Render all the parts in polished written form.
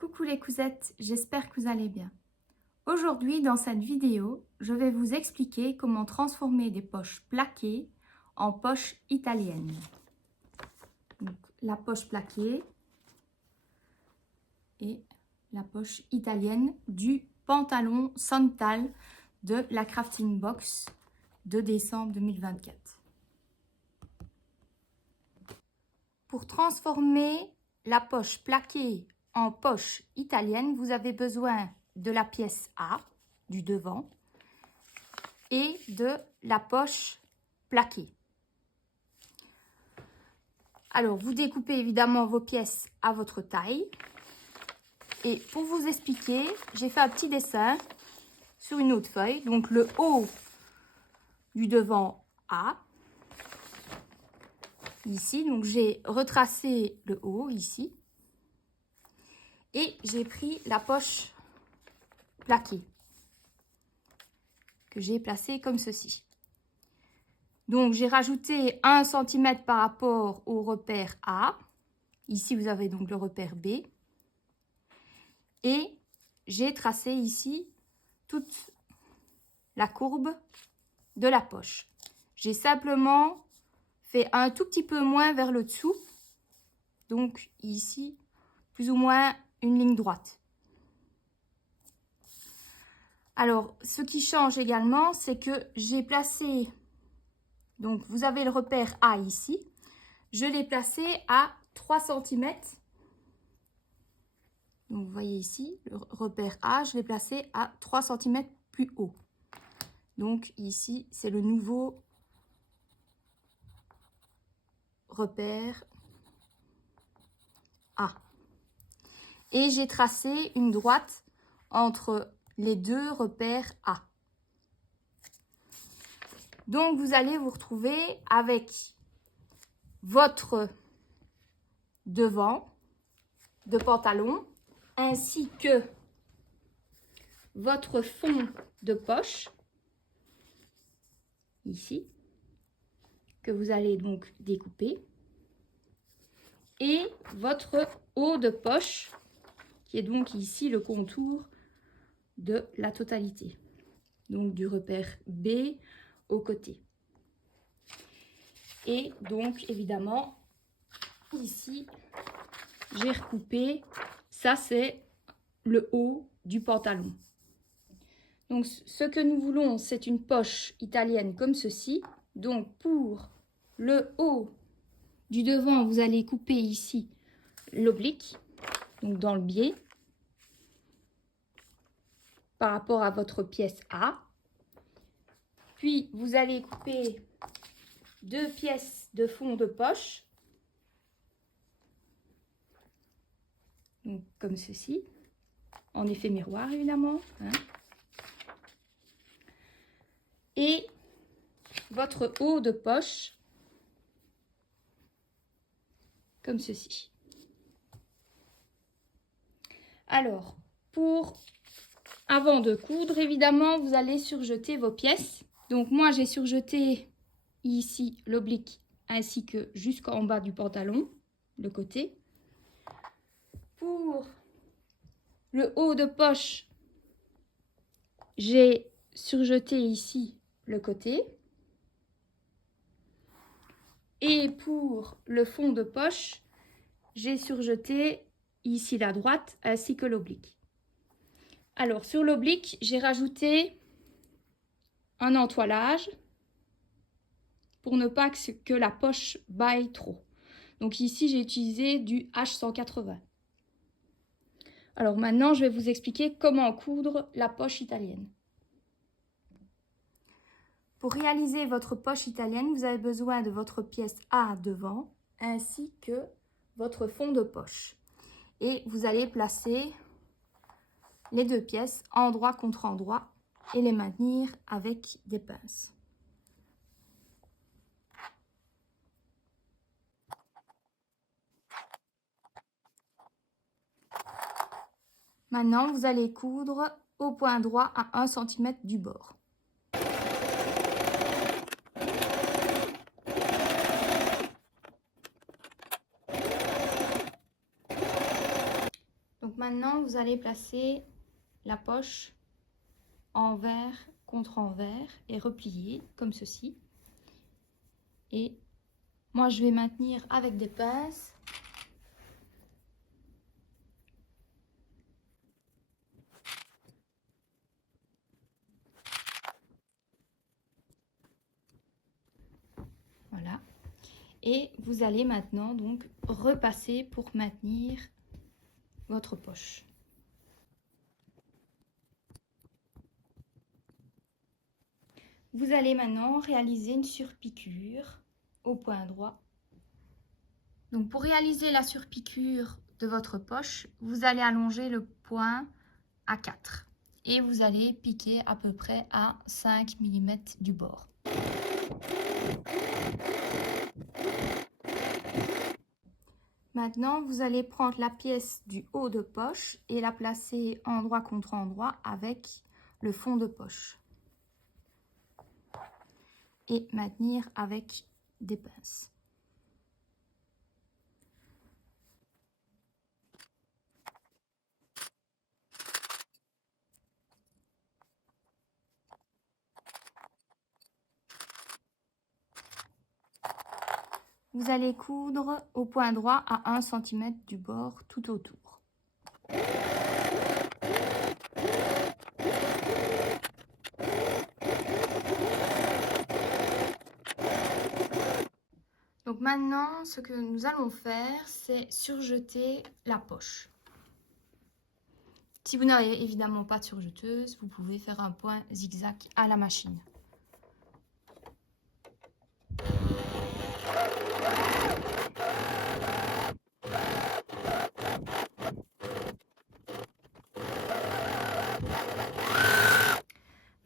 Coucou les cousettes, j'espère que vous allez bien. Aujourd'hui, dans cette vidéo, je vais vous expliquer comment transformer des poches plaquées en poches italiennes. Donc, la poche plaquée et la poche italienne du pantalon Santal de la Crafting Box de décembre 2024. Pour transformer la poche plaquée en poche italienne, vous avez besoin de la pièce A du devant et de la poche plaquée. Alors, vous découpez évidemment vos pièces à votre taille. Et pour vous expliquer, j'ai fait un petit dessin sur une autre feuille. Donc, le haut du devant A. Ici, donc j'ai retracé le haut ici. Et j'ai pris la poche plaquée que j'ai placée comme ceci. Donc, j'ai rajouté 1 cm par rapport au repère A. Ici, vous avez donc le repère B. Et j'ai tracé ici toute la courbe de la poche. J'ai simplement fait un tout petit peu moins vers le dessous. Donc, ici, plus ou moins une ligne droite. Alors, ce qui change également, c'est que j'ai placé, donc vous avez le repère A ici, je l'ai placé à 3 cm. Donc, vous voyez ici, le repère A, je l'ai placé à 3 cm plus haut. Donc, ici, c'est le nouveau repère A. Et j'ai tracé une droite entre les deux repères A. Donc, vous allez vous retrouver avec votre devant de pantalon ainsi que votre fond de poche ici que vous allez donc découper et votre haut de poche qui est donc ici le contour de la totalité, donc du repère B au côté. Et donc évidemment ici j'ai recoupé, ça c'est le haut du pantalon. Donc ce que nous voulons, c'est une poche italienne comme ceci. Donc pour le haut du devant, vous allez couper ici l'oblique, donc dans le biais, par rapport à votre pièce A. Puis vous allez couper 2 pièces de fond de poche, donc comme ceci, en effet miroir évidemment, hein. Et votre haut de poche, comme ceci. Alors, avant de coudre, évidemment, vous allez surjeter vos pièces. Donc moi, j'ai surjeté ici l'oblique ainsi que jusqu'en bas du pantalon, le côté. Pour le haut de poche, j'ai surjeté ici le côté. Et pour le fond de poche, j'ai surjeté ici la droite ainsi que l'oblique. Alors sur l'oblique, j'ai rajouté un entoilage pour ne pas que la poche baille trop. Donc ici, j'ai utilisé du H180. Alors maintenant, je vais vous expliquer comment coudre la poche italienne. Pour réaliser votre poche italienne, vous avez besoin de votre pièce A devant ainsi que votre fond de poche. Et vous allez placer les 2 pièces endroit contre endroit et les maintenir avec des pinces. Maintenant, vous allez coudre au point droit à 1 cm du bord. maintenant, vous allez placer la poche envers contre envers et replier comme ceci. Et moi, je vais maintenir avec des pinces. Voilà. Et vous allez maintenant donc repasser pour maintenir votre poche. Vous allez maintenant réaliser une surpiqûre au point droit. Donc pour réaliser la surpiqûre de votre poche, vous allez allonger le point à 4 et vous allez piquer à peu près à 5 mm du bord. Maintenant, vous allez prendre la pièce du haut de poche et la placer endroit contre endroit avec le fond de poche. Et maintenir avec des pinces. Vous allez coudre au point droit à 1 cm du bord tout autour. Donc maintenant, ce que nous allons faire, c'est surjeter la poche. Si vous n'avez évidemment pas de surjeteuse, vous pouvez faire un point zigzag à la machine.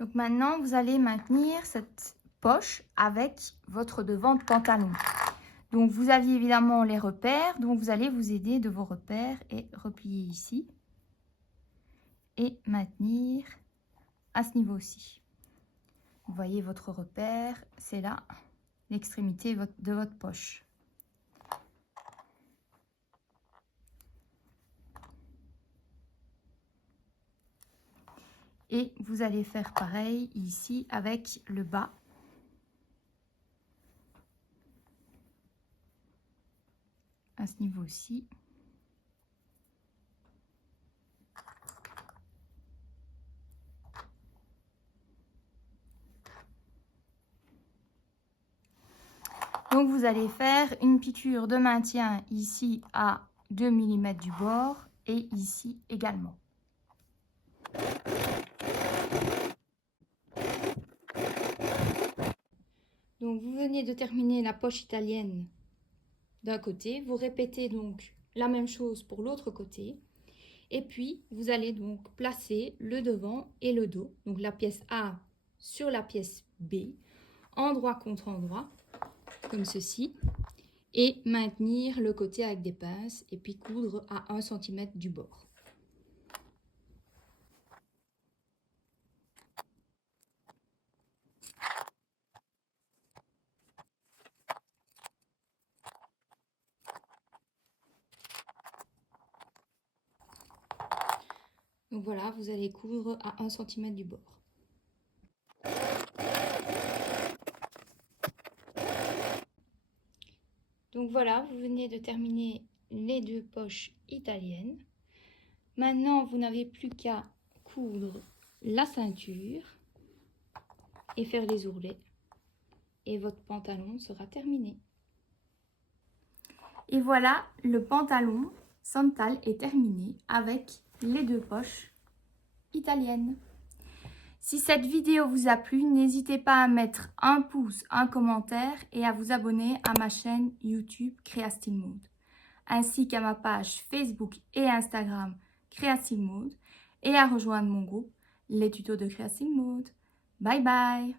Donc maintenant, vous allez maintenir cette poche avec votre devant de pantalon. Donc vous aviez évidemment les repères, donc vous allez vous aider de vos repères et replier ici. Et maintenir à ce niveau-ci. Vous voyez votre repère, c'est là, l'extrémité de votre poche. Et vous allez faire pareil ici avec le bas. À ce niveau-ci. Donc vous allez faire une piqûre de maintien ici à 2 mm du bord et ici également. Donc vous venez de terminer la poche italienne d'un côté, vous répétez donc la même chose pour l'autre côté et puis vous allez donc placer le devant et le dos, donc la pièce A sur la pièce B, endroit contre endroit, comme ceci, et maintenir le côté avec des pinces et puis coudre à 1 cm du bord. Donc voilà, vous allez coudre à 1 cm du bord. Donc voilà, vous venez de terminer les deux poches italiennes. Maintenant, vous n'avez plus qu'à coudre la ceinture et faire les ourlets. Et votre pantalon sera terminé. Et voilà, le pantalon Santal est terminé avec les deux poches italiennes. Si cette vidéo vous a plu, n'hésitez pas à mettre un pouce, un commentaire et à vous abonner à ma chaîne YouTube Créastyle Mode, ainsi qu'à ma page Facebook et Instagram Créastyle Mode et à rejoindre mon groupe Les Tutos de Créastyle Mode. Bye bye!